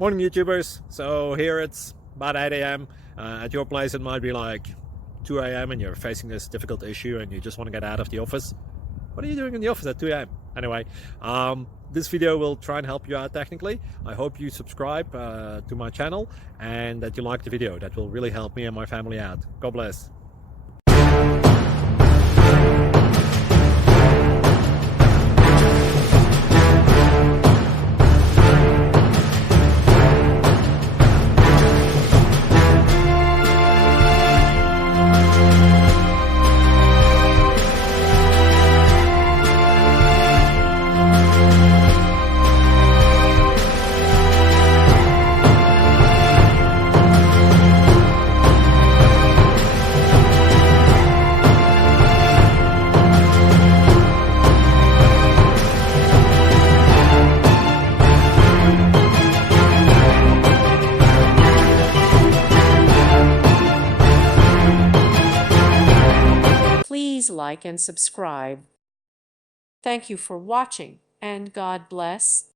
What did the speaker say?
Morning YouTubers. So here it's about 8 a.m. At your place it might be like 2 a.m. and you're facing this difficult issue and you just want to get out of the office. What are you doing in the office at 2 a.m.? Anyway, this video will try and help you out technically. I hope you subscribe to my channel and that you like the video. That will really help me and my family out. God bless. Please like and subscribe. Thank you for watching, and God bless.